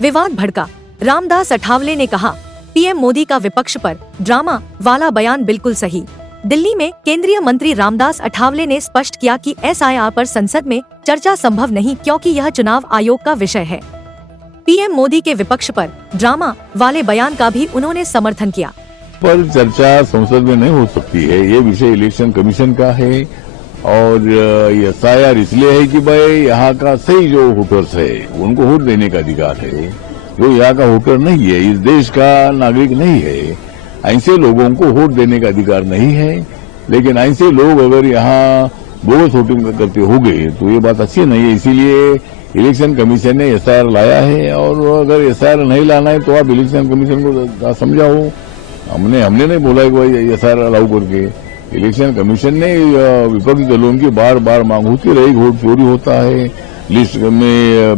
विवाद भड़का। रामदास अठावले ने कहा, पीएम मोदी का विपक्ष पर ड्रामा वाला बयान बिल्कुल सही। दिल्ली में केंद्रीय मंत्री रामदास अठावले ने स्पष्ट किया कि एसआईआर पर संसद में चर्चा संभव नहीं क्योंकि यह चुनाव आयोग का विषय है। पीएम मोदी के विपक्ष पर ड्रामा वाले बयान का भी उन्होंने समर्थन किया। पर चर्चा संसद में नहीं हो सकती है, ये विषय इलेक्शन कमीशन का है और एसआईआर इसलिए है कि भाई यहाँ का सही जो वोटर्स है उनको वोट देने का अधिकार है। जो यहाँ का वोटर नहीं है, इस देश का नागरिक नहीं है, ऐसे लोगों को वोट देने का अधिकार नहीं है। लेकिन ऐसे लोग अगर यहाँ बोगस वोटिंग करते हो गए तो ये बात अच्छी नहीं है। इसीलिए इलेक्शन कमीशन ने एसआईआर लाया है और अगर एसआईआर नहीं लाना है तो आप इलेक्शन कमीशन को समझाओ। हमने नहीं बोला कि एसआईआर अलाउ करके। इलेक्शन कमीशन ने विपक्षी दलों की बार बार मांग होती रही, वोट चोरी होता है, लिस्ट में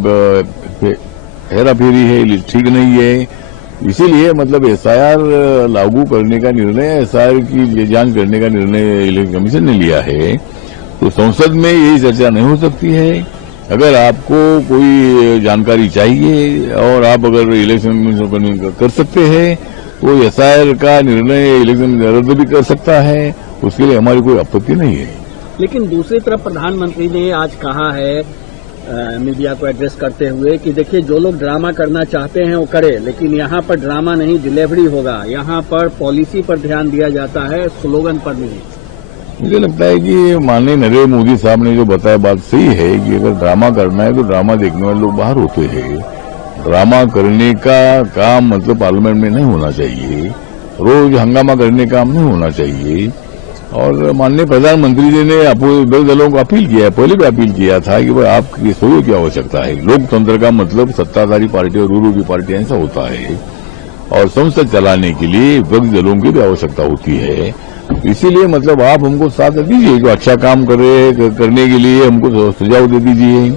हेरा फेरी है, लिस्ट ठीक नहीं है। इसीलिए मतलब एसआईआर लागू करने का निर्णय, एसआईआर की जांच करने का निर्णय इलेक्शन कमीशन ने लिया है। तो संसद में यही चर्चा नहीं हो सकती है। अगर आपको कोई जानकारी चाहिए और आप अगर इलेक्शन कमीशन कर सकते हैं तो एसआईआर का निर्णय इलेक्शन रद्द भी कर सकता है, उसके लिए हमारी कोई आपत्ति नहीं है। लेकिन दूसरी तरफ प्रधानमंत्री ने आज कहा है मीडिया को एड्रेस करते हुए कि देखिए जो लोग ड्रामा करना चाहते हैं वो करे, लेकिन यहाँ पर ड्रामा नहीं डिलीवरी होगा, यहाँ पर पॉलिसी पर ध्यान दिया जाता है, स्लोगन पर नहीं। मुझे लगता है कि माननीय नरेंद्र मोदी साहब ने जो बताया बात सही है कि अगर ड्रामा करना है तो ड्रामा देखने वाले लोग बाहर होते हैं। ड्रामा करने का काम मतलब पार्लियामेंट में नहीं होना चाहिए, रोज हंगामा करने का काम नहीं होना चाहिए। और माननीय प्रधानमंत्री जी ने विपक्षी दलों को अपील किया है, पहले भी अपील किया था कि भाई आप सोचो क्या आवश्यकता है। लोकतंत्र का मतलब सत्ताधारी पार्टी और विरोधी पार्टी ऐसा होता है और संसद चलाने के लिए विपक्षी दलों की भी आवश्यकता होती है। इसीलिए मतलब आप हमको साथ दीजिए, जो अच्छा काम कर रहे हैं करने के लिए हमको सुझाव दे दीजिए।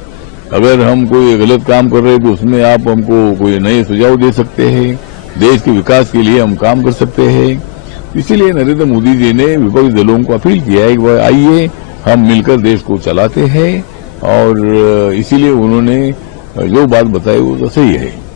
अगर हम कोई गलत काम कर रहे हैं तो उसमें आप हमको कोई नए सुझाव दे सकते हैं। देश के विकास के लिए हम काम कर सकते हैं। इसीलिए नरेंद्र मोदी जी ने विपक्षी दलों को अपील किया है कि आइए हम मिलकर देश को चलाते हैं और इसीलिए उन्होंने जो बात बताई वो तो सही है।